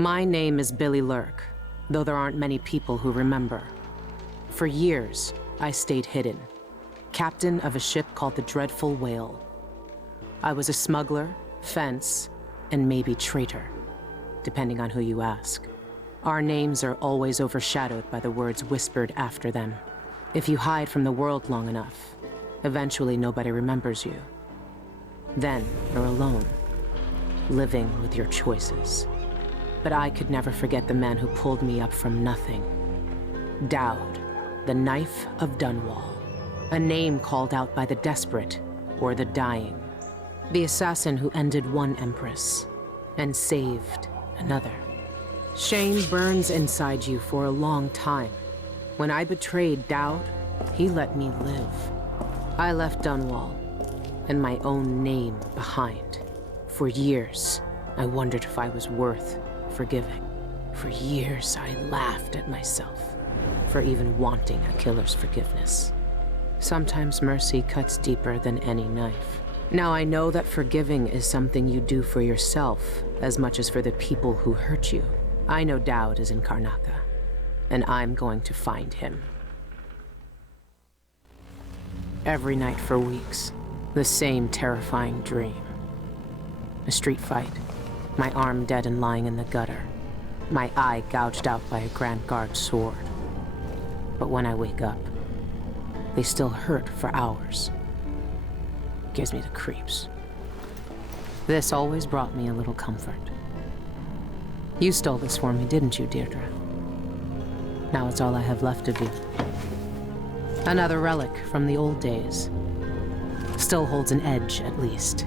My name is Billy Lurk, though there aren't many people who remember. For years, I stayed hidden, captain of a ship called the Dreadful Whale. I was a smuggler, fence, and maybe traitor, depending on who you ask. Our names are always overshadowed by the words whispered after them. If you hide from the world long enough, eventually nobody remembers you. Then you're alone, living with your choices. But I could never forget the man who pulled me up from nothing. Dowd, the Knife of Dunwall. A name called out by the desperate or the dying. The assassin who ended one empress and saved another. Shame burns inside you for a long time. When I betrayed Dowd, he let me live. I left Dunwall and my own name behind. For years, I wondered if I was worth forgiving. For years, I laughed at myself for even wanting a killer's forgiveness. Sometimes mercy cuts deeper than any knife. Now I know that forgiving is something you do for yourself as much as for the people who hurt you. I know Dowd is in Karnaca, and I'm going to find him. Every night for weeks, the same terrifying dream. A street fight, my arm dead and lying in the gutter, my eye gouged out by a Grand Guard sword. But when I wake up, they still hurt for hours. Gives me the creeps. This always brought me a little comfort. You stole this for me, didn't you, Deirdre? Now it's all I have left of you. Another relic from the old days. Still holds an edge, at least.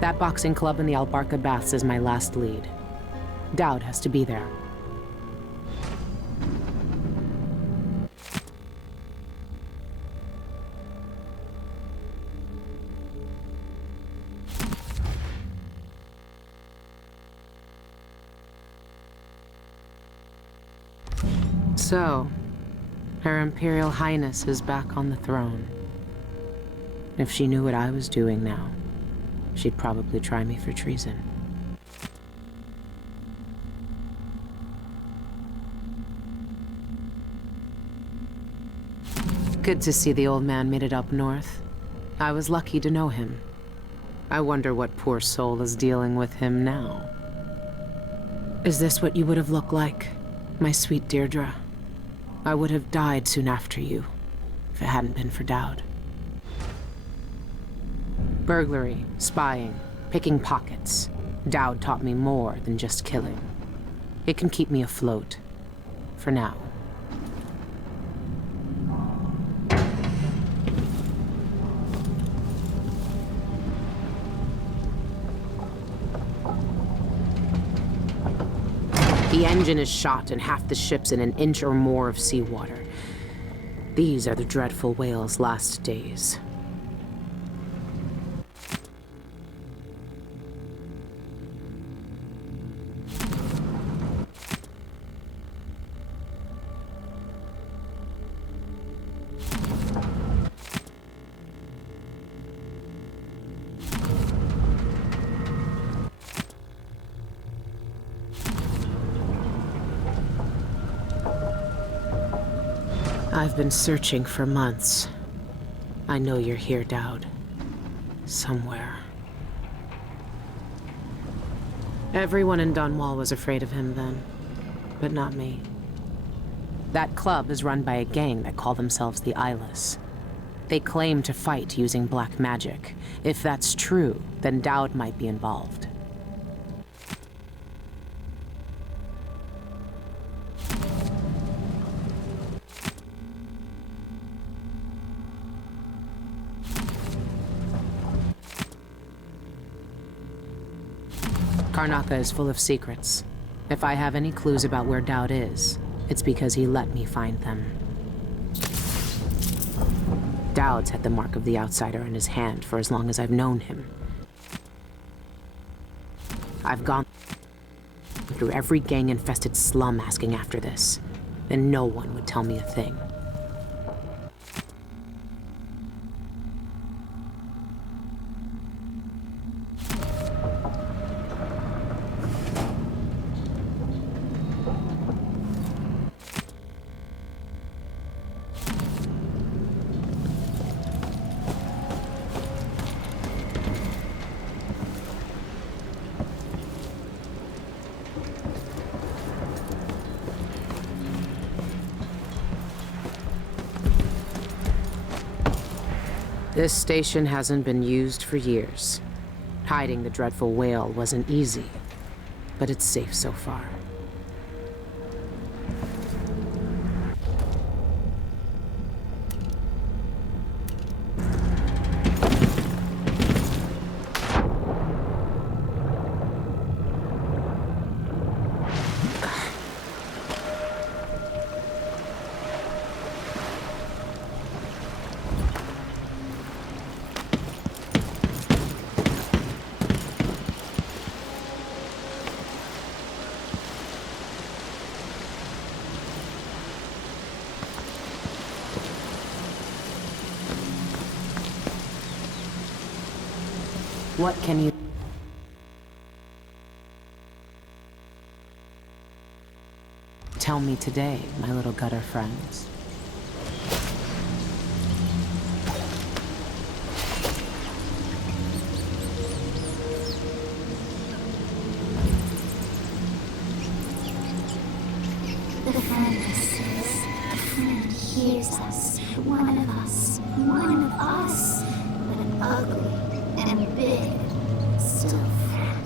That boxing club in the Albarca Baths is my last lead. Dowd has to be there. So, Her Imperial Highness is back on the throne. If she knew what I was doing now, she'd probably try me for treason. Good to see the old man made it up north. I was lucky to know him. I wonder what poor soul is dealing with him now. Is this what you would have looked like, my sweet Deirdre? I would have died soon after you, if it hadn't been for Dowd. Burglary, spying, picking pockets. Dowd taught me more than just killing. It can keep me afloat. For now. The engine is shot and half the ship's in an inch or more of seawater. These are the Dreadful Whale's last days. I've been searching for months. I know you're here, Dowd. Somewhere. Everyone in Dunwall was afraid of him then, but not me. That club is run by a gang that call themselves the Eyeless. They claim to fight using black magic. If that's true, then Dowd might be involved. Karnaca is full of secrets. If I have any clues about where Dowd is, it's because he let me find them. Dowd's had the mark of the outsider in his hand for as long as I've known him. I've gone through every gang-infested slum asking after this, and no one would tell me a thing. This station hasn't been used for years. Hiding the dreadful whale wasn't easy, but it's safe so far. What can you... tell me today, my little gutter friends? The friend listens. The friend hears us. One of us. One of us. But an ugly and big, still friend.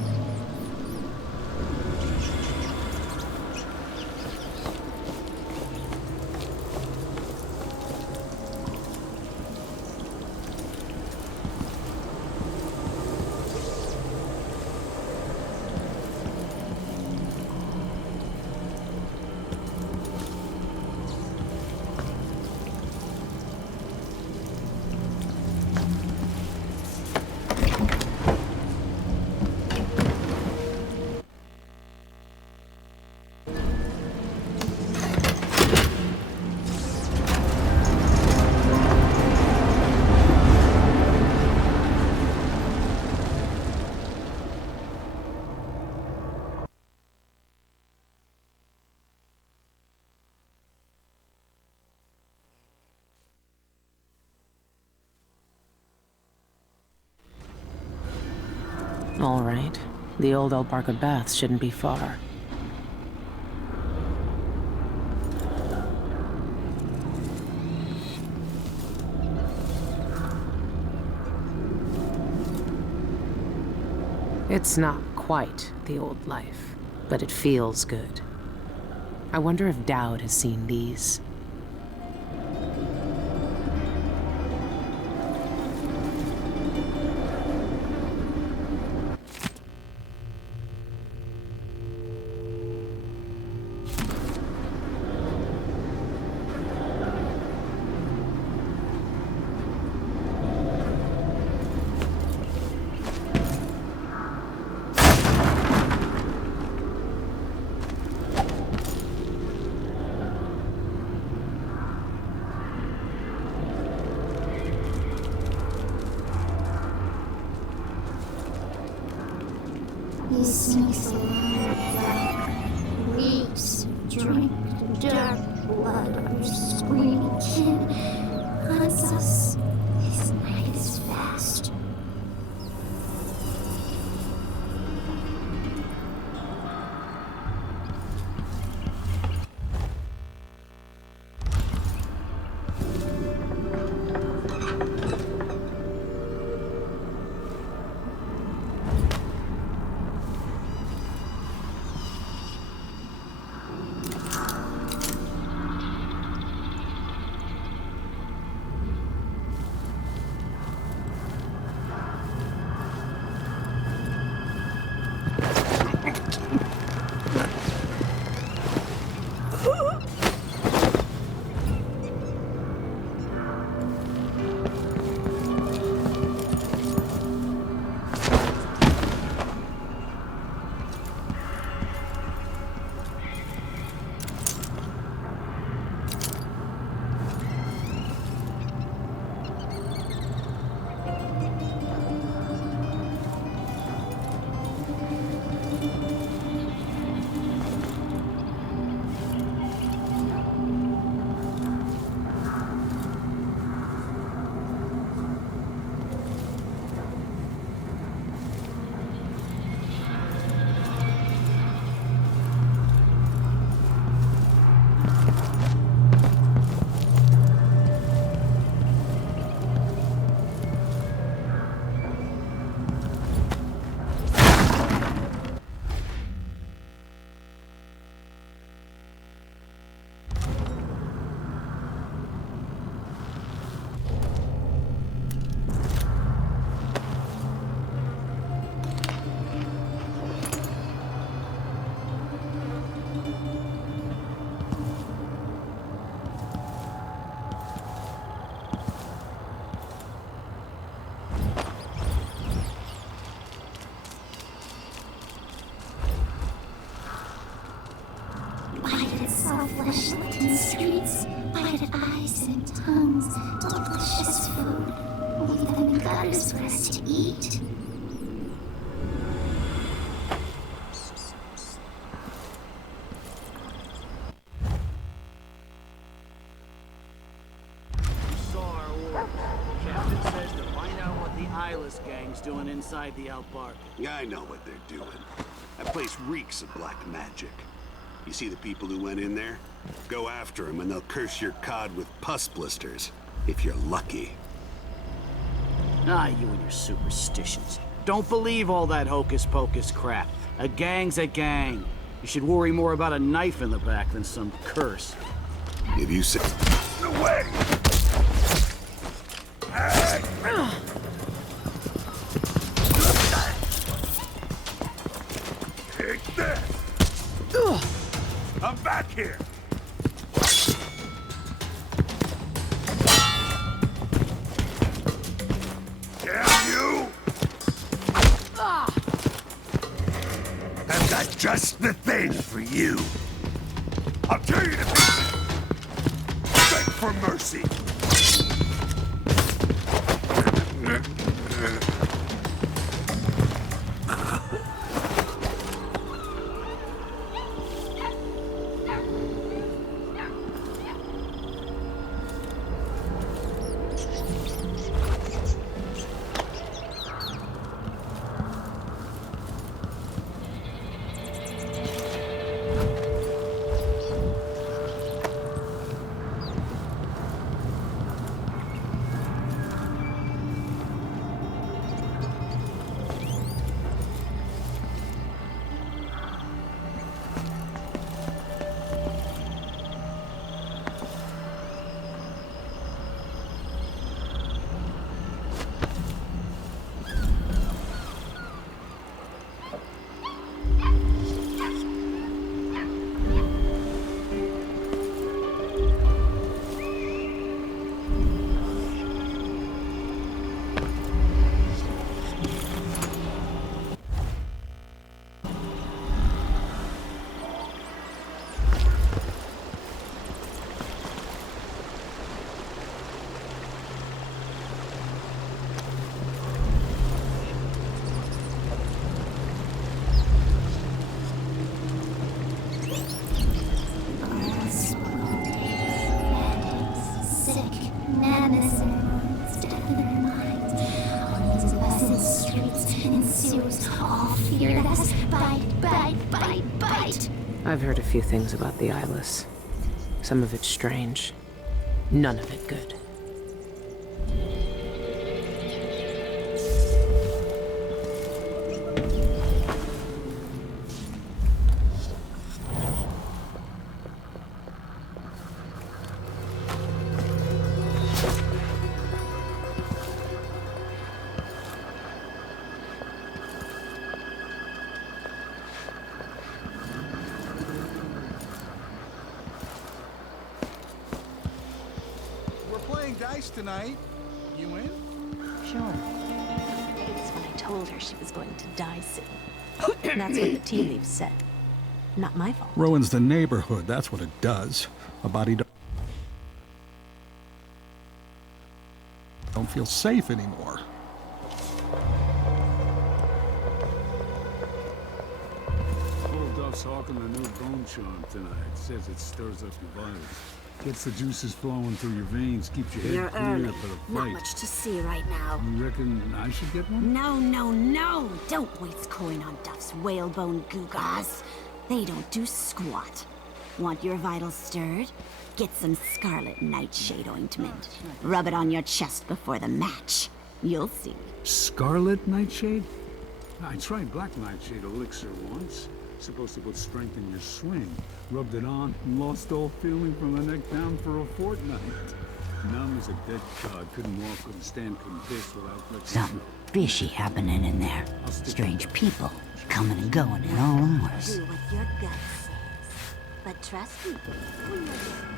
All right. The old Albarca Baths shouldn't be far. It's not quite the old life, but it feels good. I wonder if Dowd has seen these. He sneaks along dark, reeks of drink, dark blood of your screaming kin, hunts us. His night is fast. and tongues, delicious food. Leave them in gutters for us to eat. Captain says to find out what the Eyeless gang's doing inside the Outbark. Yeah, I know what they're doing. That place reeks of black magic. You see the people who went in there? Go after them and they'll curse your cod with pus blisters. If you're lucky. Ah, you and your superstitions. Don't believe all that hocus-pocus crap. A gang's a gang. You should worry more about a knife in the back than some curse. If you say... Away! Take this! I'm back here! Damn you! I've got just the thing for you. I'll tear you to pieces! Beg for mercy! I've heard a few things about the Eyeless. Some of it strange. None of it good. Dice tonight. You in? Sure. It's when I told her she was going to die soon. That's what the tea leaves said. Not my fault. Ruins the neighborhood, that's what it does. A body don't feel safe anymore. Old Duff's hawking a new bone charm tonight. Says it stirs up your vitals. Gets the juices flowing through your veins, keeps your You're head clear early. for the Not fight. much to see right now. You reckon I should get one? No. Don't waste coin on Duff's whalebone gewgaws. They don't do squat. Want your vitals stirred? Get some scarlet nightshade ointment. Rub it on your chest before the match. You'll see. Scarlet nightshade? I tried black nightshade elixir once. Supposed to put strength in your swing. Rubbed it on and lost all feeling from the neck down for a fortnight. Numb as a dead cod. Couldn't walk, couldn't stand, couldn't piss without letting... Something fishy happening in there. Strange people coming and going in all hours. Do what your gut says. But trust me, when you're there.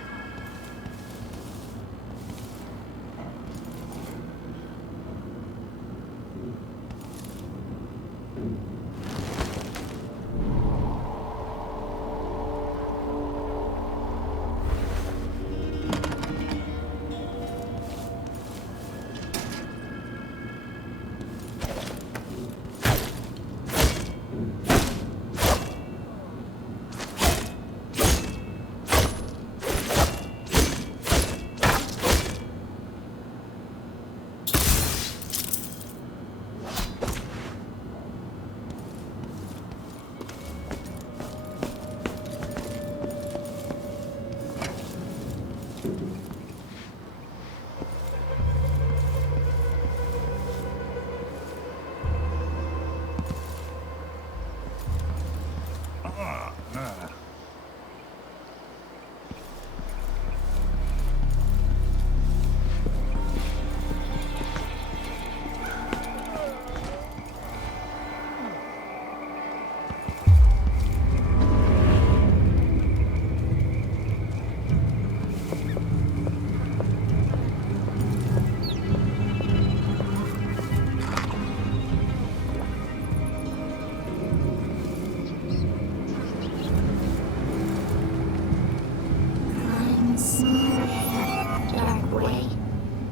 Dark way,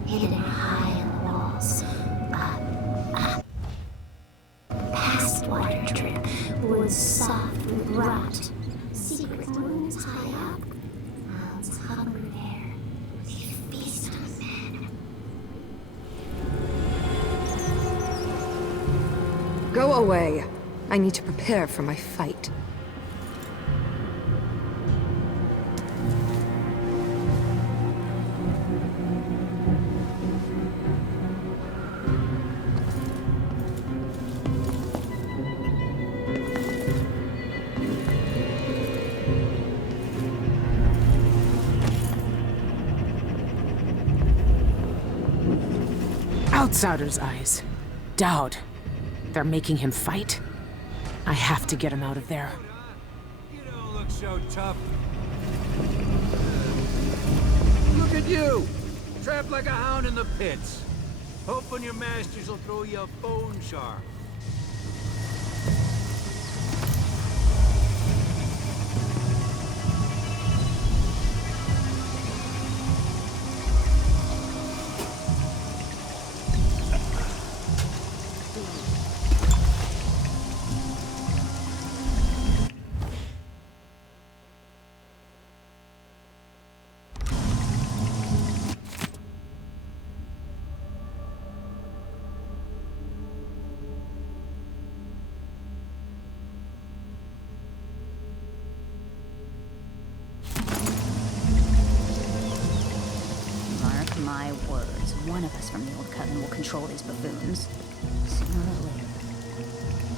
hidden high in the walls. Past water drip, woods soft with rot. Secret rooms high up. Owls hover there. They feast on men. Go away. I need to prepare for my fight. Outsider's eyes. Dowd. They're making him fight? I have to get him out of there. You don't look so tough. Look at you! Trapped like a hound in the pits. Hoping your masters will throw you a bone shard. Mark my words, one of us from the Old Coven will control these buffoons. Sooner or later.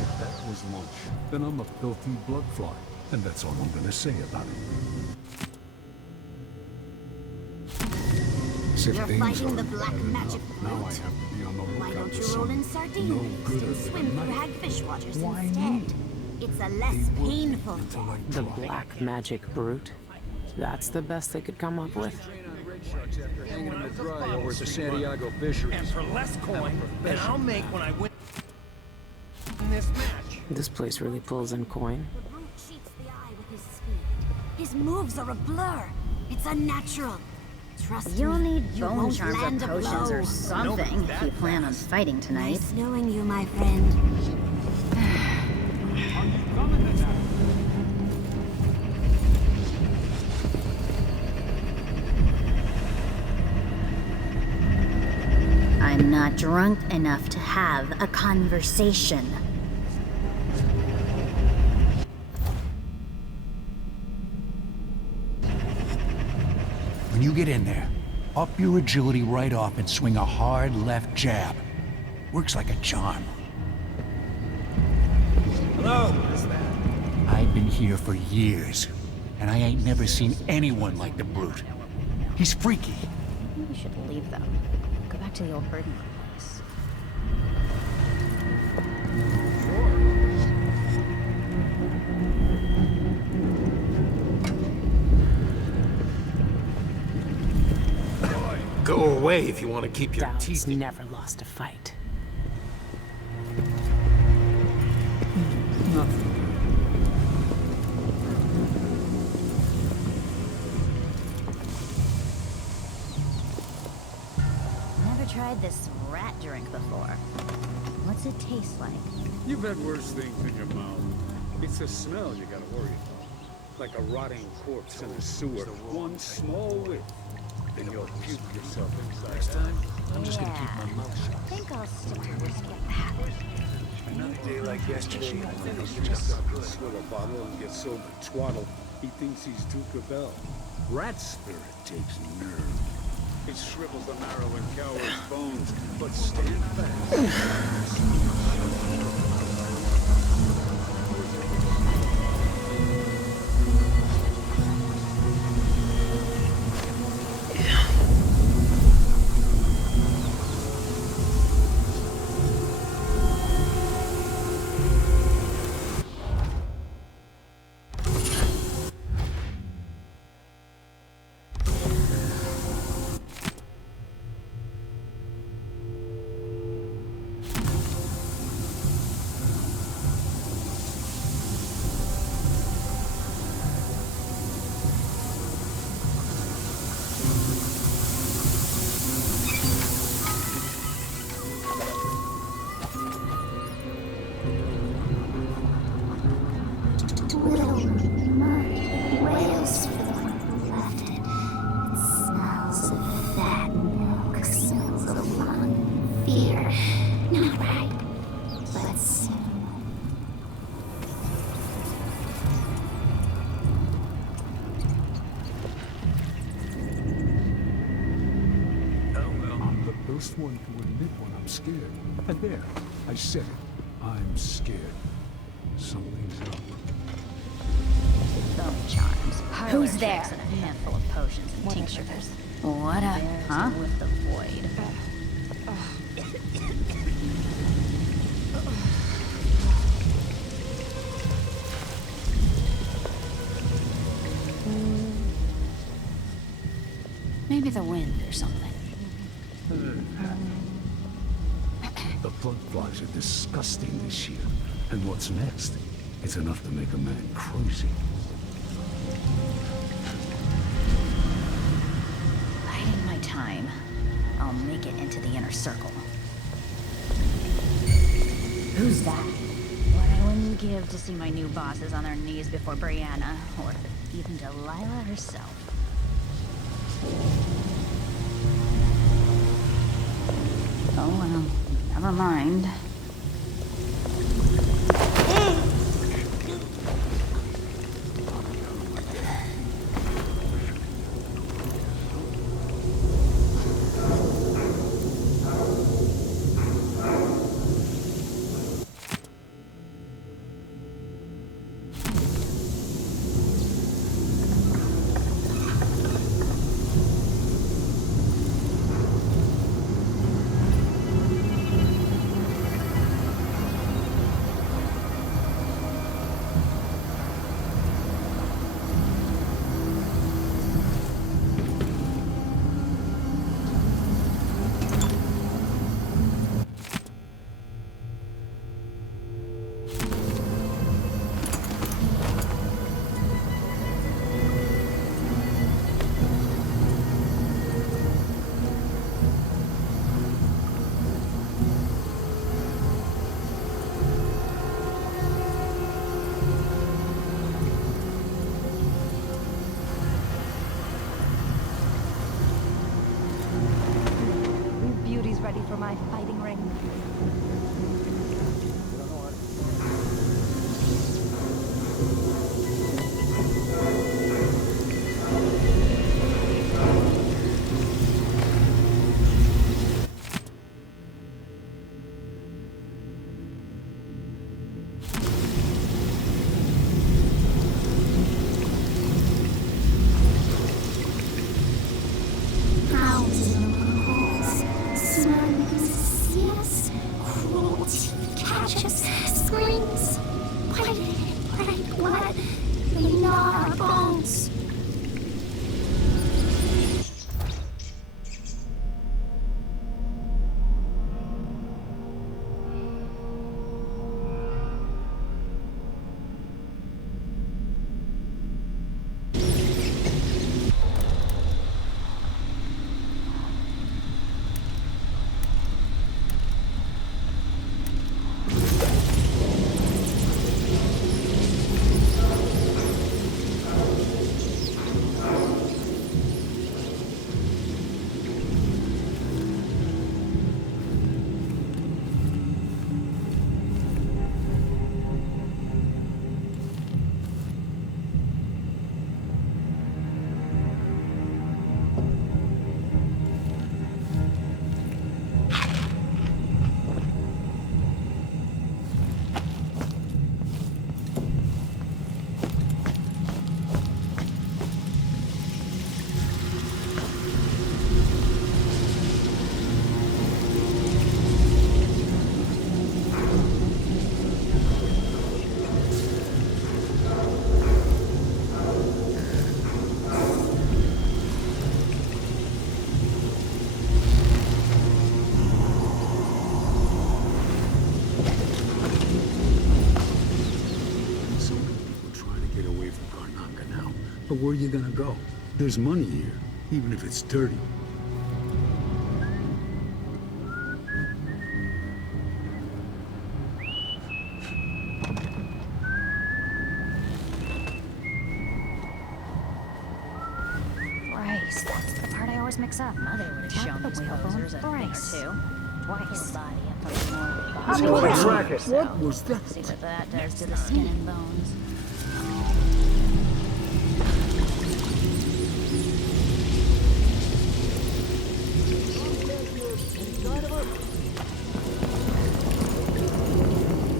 If that was lunch, then I'm a filthy blood fly. And that's all I'm gonna say about it. If You're things fighting are the black bad magic enough, now I brute. have to be on the Why lookout don't for you some roll in sardines no good and swim through night. hagfish waters Why instead? me? It's a less They work painful until I The drop. black magic brute. That's the best they could come up with. Hanging them to dry over at the Santiago fisheries. And for less coin than I'll make when I win this match. This place really pulls in coin. The brute cheats the eye with his speed. His moves are a blur. It's unnatural. Trust You'll me, need you bone won't charms or land a potions blow. or something if you plan on fighting tonight. Nice knowing you, my friend. I'm not drunk enough to have a conversation. When you get in there, up your agility right off and swing a hard left jab. Works like a charm. Hello, who's that? I've been here for years, and I ain't never seen anyone like the brute. He's freaky. Maybe we should leave them. Go back to the old Burden place. Go away if you want to keep your Dowd's teeth. never lost a fight. Never tried this rat drink before. What's it taste like? You've had worse things in your mouth. It's the smell you gotta worry about. Like a rotting corpse in a sewer. One small whiff, and you'll puke yourself inside. Next time, I'm just yeah. gonna keep my mouth shut. I think I'll stick to whiskey and that. a day like yesterday, he just swill a bottle and get sober twaddle. He thinks he's Duke of Bell. Rat spirit takes nerve. It shrivels the marrow in coward's bones, but stand fast. First one to admit when I'm scared. And there, I said it. I'm scared. Something's up. Bone charms, parlor Who's there? tricks, and a handful of potions and tinctures. What up, There's huh? with the void. Maybe the wind or something. The bug flies are disgusting this year. And what's next? It's enough to make a man crazy. Biding my time. I'll make it into the inner circle. Who's that? What I wouldn't give to see my new bosses on their knees before Brianna, or even Delilah herself. Oh, well, never mind. Ready for my fighting ring. But where are you gonna go? There's money here, even if it's dirty. Bryce, that's the part I always mix up. Mother would have shown these posers a thing or two. Twice. Body up like more. What was that? See what that does to the skin and bones.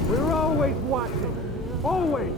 We're always watching. Always.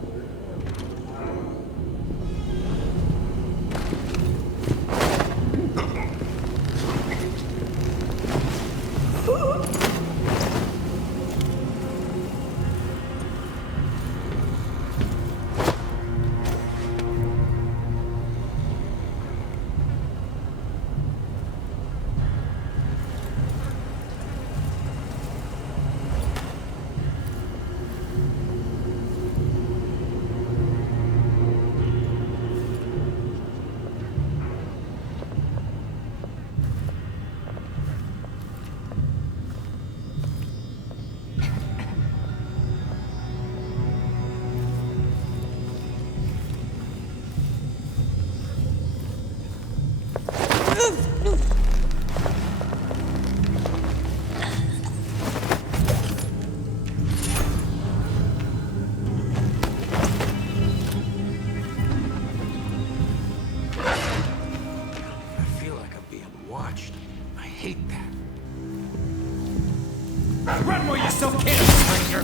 Run where you so can, stranger!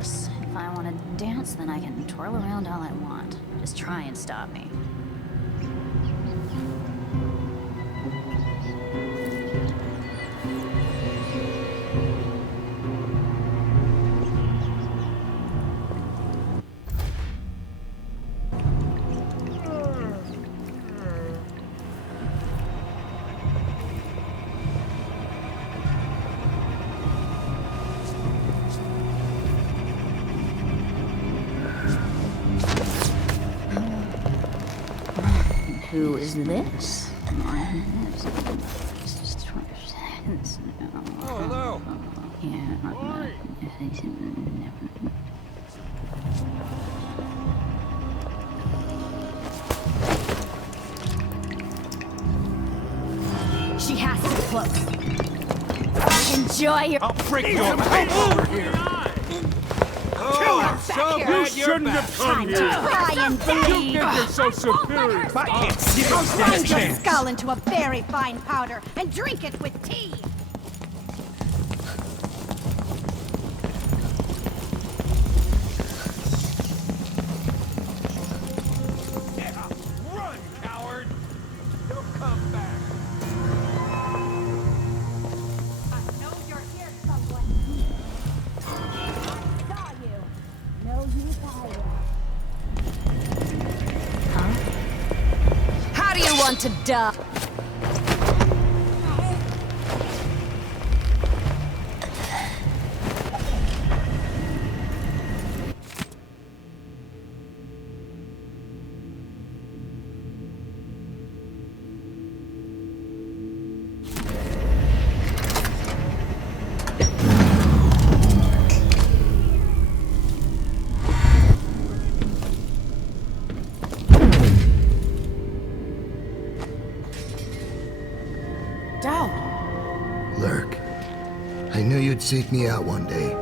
useless. If I want to dance, then I can twirl around all I want. Just try and stop me. Who is this? Oh, hello. She has to close. Enjoy your. I'll break your face over here. Oh, I'm so You glad you're shouldn't back. have come here. Try and You bleed. think you're so superior. I can't see you Grind stand a your chance. skull into a very fine powder and drink it with tea. Yeah, run, coward! Don't come back. I know you're here, someone. I saw you. No use either. How do you want to die? Lurk, I knew you'd seek me out one day.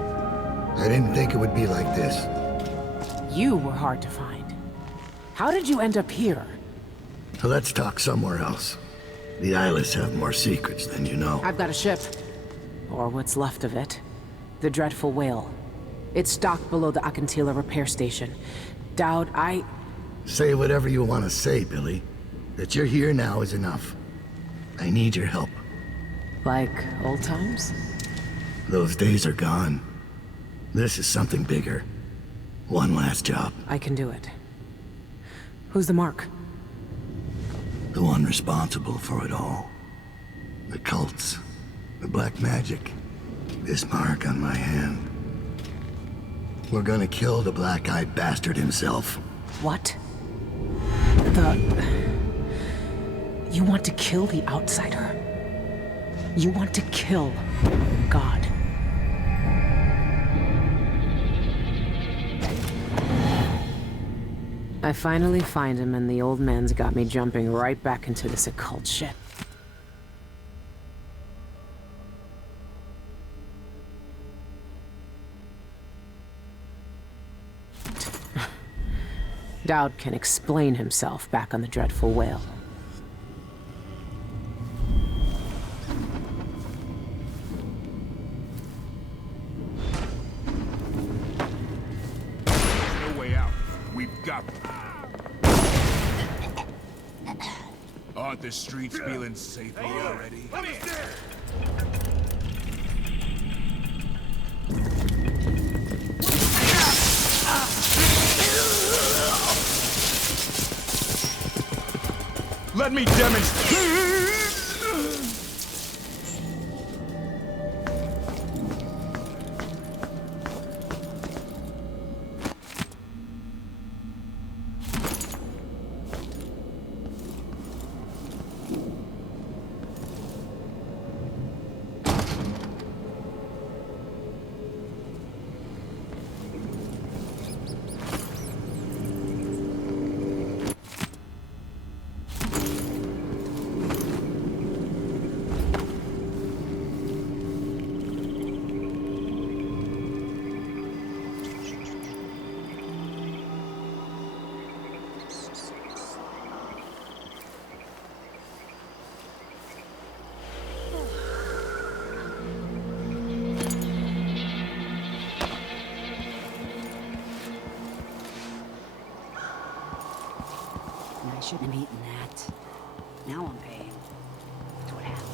I didn't think it would be like this. You were hard to find. How did you end up here? Let's talk somewhere else. The Eyeless have more secrets than you know. I've got a ship. Or what's left of it. The Dreadful Whale. It's docked below the Akantila repair station. Dowd, Say whatever you want to say, Billy. That you're here now is enough. I need your help. Like old times? Those days are gone. This is something bigger. One last job. I can do it. Who's the mark? The one responsible for it all. The cults. The black magic. This mark on my hand. We're gonna kill the black-eyed bastard himself. What? You want to kill the outsider? You want to kill God? I finally find him, and the old man's got me jumping right back into this occult shit. Dowd can explain himself back on the Dreadful Whale. No way out. We've got them. Aren't the streets feeling safer already? Come here. Let me demonstrate! shouldn't have eaten that. Now I'm paying. That's what happened.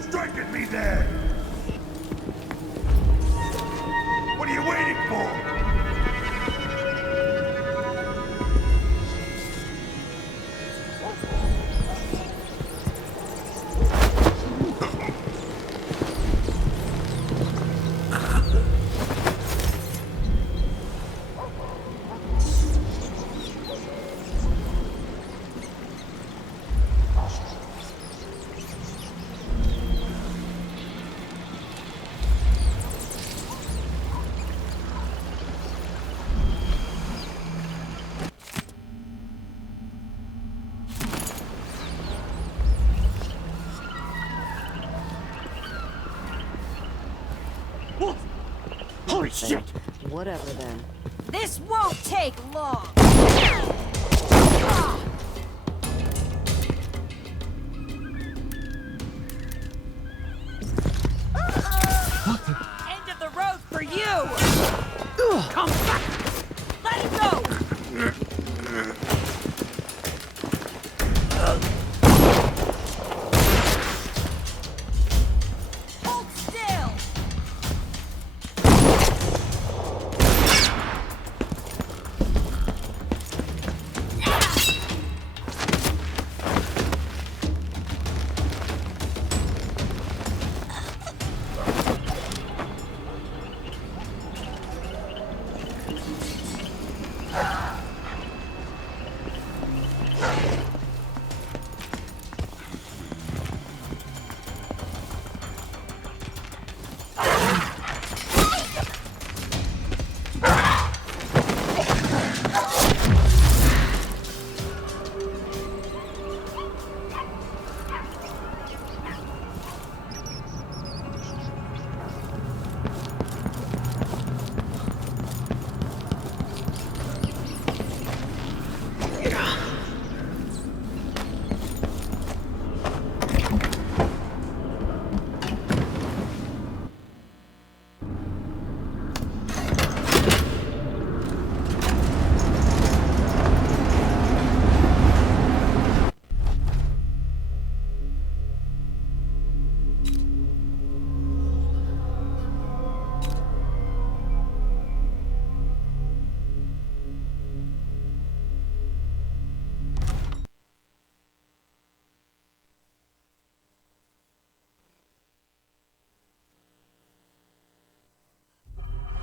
Strike at me there! What are you waiting for? Holy shit! Whatever then. This won't take long! End of the road for you! Come back! Let him go! Hold still!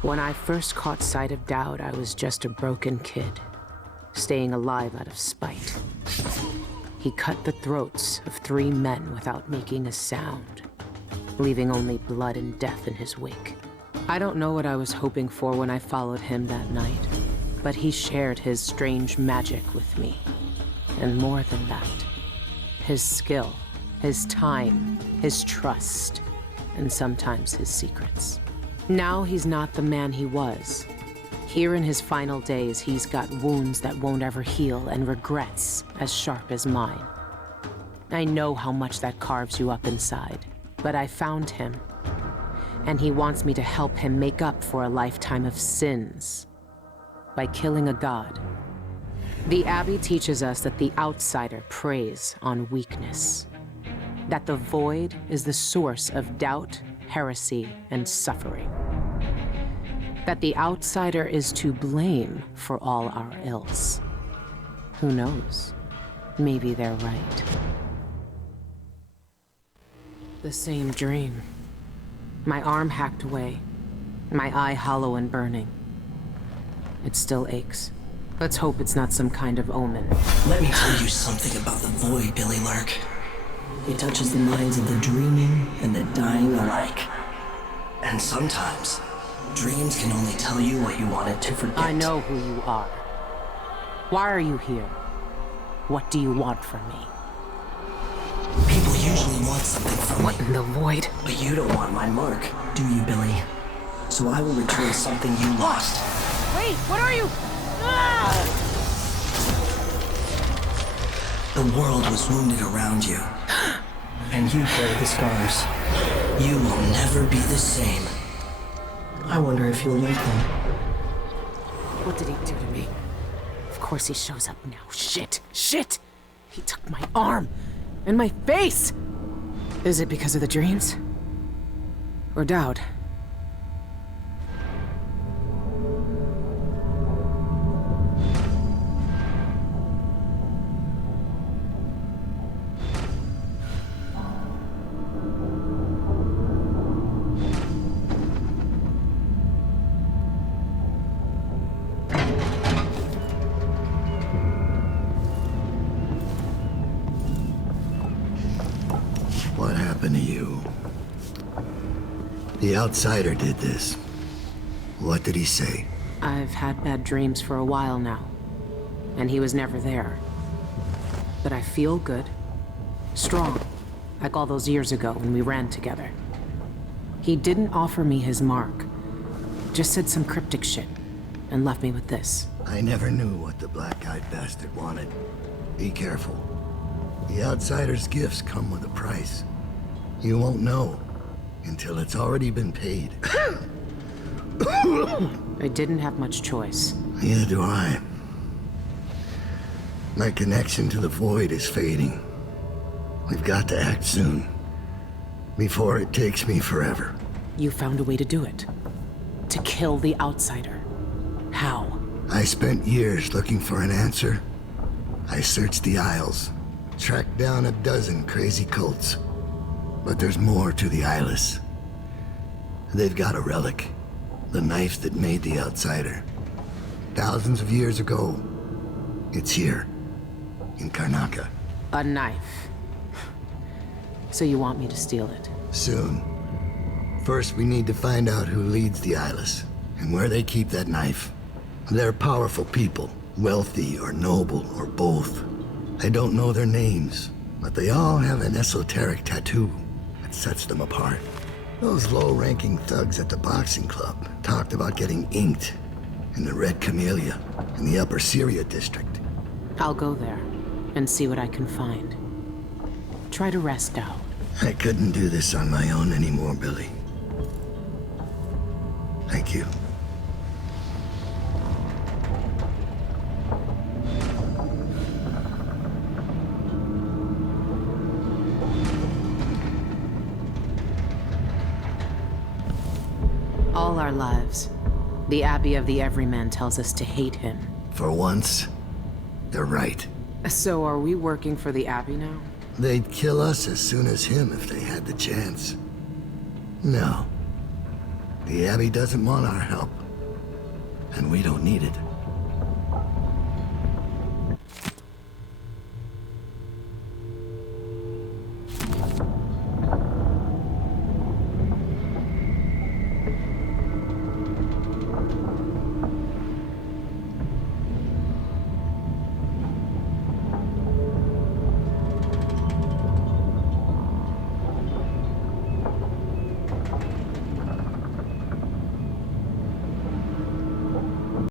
When I first caught sight of Dowd, I was just a broken kid, staying alive out of spite. He cut the throats of 3 men without making a sound, leaving only blood and death in his wake. I don't know what I was hoping for when I followed him that night, but he shared his strange magic with me. And more than that, his skill, his time, his trust, and sometimes his secrets. Now he's not the man he was. Here in his final days, he's got wounds that won't ever heal and regrets as sharp as mine. I know how much that carves you up inside, but I found him, and he wants me to help him make up for a lifetime of sins by killing a god. The Abbey teaches us that the outsider preys on weakness, that the void is the source of doubt, heresy, and suffering, that the outsider is to blame for all our ills. Who knows? Maybe they're right. The same dream. My arm hacked away. My eye hollow and burning. It still aches. Let's hope it's not some kind of omen. Let me tell you something about the void, Billy Lurk. It touches the minds of the dreaming and the dying alike. And sometimes, dreams can only tell you what you wanted to forget. I know who you are. Why are you here? What do you want from me? People usually want something from What in the void? But you don't want my mark, do you, Billy? So I will return something you lost. Wait, what are you? The world was wounded around you. And you carry the scars. You will never be the same. I wonder if you'll like them. What did he do to me? Of course he shows up now. Shit! Shit! He took my arm! And my face! Is it because of the dreams? Or doubt? What happened to you? The outsider did this. What did he say? I've had bad dreams for a while now. And he was never there. But I feel good. Strong. Like all those years ago when we ran together. He didn't offer me his mark. Just said some cryptic shit. And left me with this. I never knew what the black-eyed bastard wanted. Be careful. The outsider's gifts come with a price. You won't know until it's already been paid. I didn't have much choice. Neither do I. My connection to the void is fading. We've got to act soon. Before it takes me forever. You found a way to do it. To kill the outsider. How? I spent years looking for an answer. I searched the Isles. Tracked down a dozen crazy cults. But there's more to the Eyeless. They've got a relic. The knife that made the outsider. Thousands of years ago. It's here. In Karnaca. A knife. So you want me to steal it? Soon. First, we need to find out who leads the Eyeless. And where they keep that knife. They're powerful people. Wealthy or noble or both. I don't know their names, but they all have an esoteric tattoo that sets them apart. Those low-ranking thugs at the boxing club talked about getting inked in the Red Camellia in the Upper Syria district. I'll go there and see what I can find. Try to rest out. I couldn't do this on my own anymore, Billy. Thank you. All our lives, the Abbey of the Everyman tells us to hate him. For once, they're right. So are we working for the Abbey now? They'd kill us as soon as him if they had the chance. No. The Abbey doesn't want our help. And we don't need it.